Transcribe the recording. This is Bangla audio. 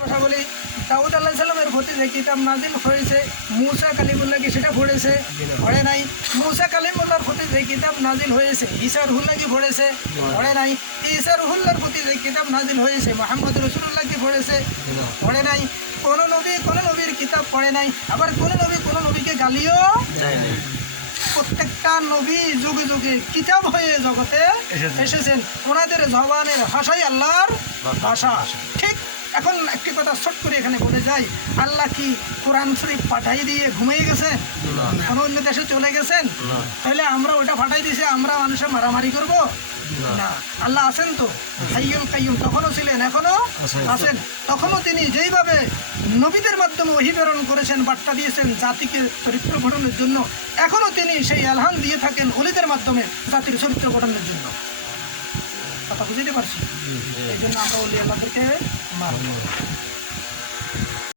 কথা বলি, দাউদ আলাইহিস সালামের প্রতি যে কিতাব নাজিল হয়েছে, মুসা কালিমুল্লাহ কি সেটা পড়েছে? পড়ে নাই। মুসা কালিমুল্লাহর প্রতি যে কিতাব নাজিল হয়েছে, ঈসা রুহুল্লাহ কি পড়েছে? পড়ে নাই। ঈসা রুহুল্লাহর প্রতি যে কিতাব নাজিল হয়েছে, মুহাম্মদ রাসূলুল্লাহ কি পড়েছে? পড়ে নাই। কোনো নবী কোনো নবীর কিতাব পড়ে নাই, আবার কোনো নবী কোনো নবীকে গালিও দেয় নাই। প্রত্যেকটা নবী যুগে যুগে কিতাব হয়ে জগতে এসেছেন, ওনাদের জবানের ভাষাই আল্লাহর ভাষা। ঠিক এখন একটি কথা ছোট করে এখানে বলে যাই, আল্লাহ কি কোরআন শরীফ পাঠাই দিয়ে ঘুমিয়ে গেছেন? কোনো অন্য দেশে চলে গেছেন? তাহলে আমরা ওটা পাঠাই দিয়েছি, আমরা মানুষের মারামারি করব না। আল্লাহ আছেন তো, হাইয়ুল কাইয়ুম, তখনও ছিলেন, এখনো আছেন। তখনও তিনি যেইভাবে নবীদের মাধ্যমে ওহী প্রেরণ করেছেন, বার্তা দিয়েছেন জাতিকে চরিত্র গঠনের জন্য, এখনও তিনি সেই আলহান দিয়ে থাকেন ওলিদের মাধ্যমে জাতির চরিত্র গঠনের জন্য। কথা বুঝতে পারছি? এই জন্য আমরা ওলি আল্লাহদেরকে মানব।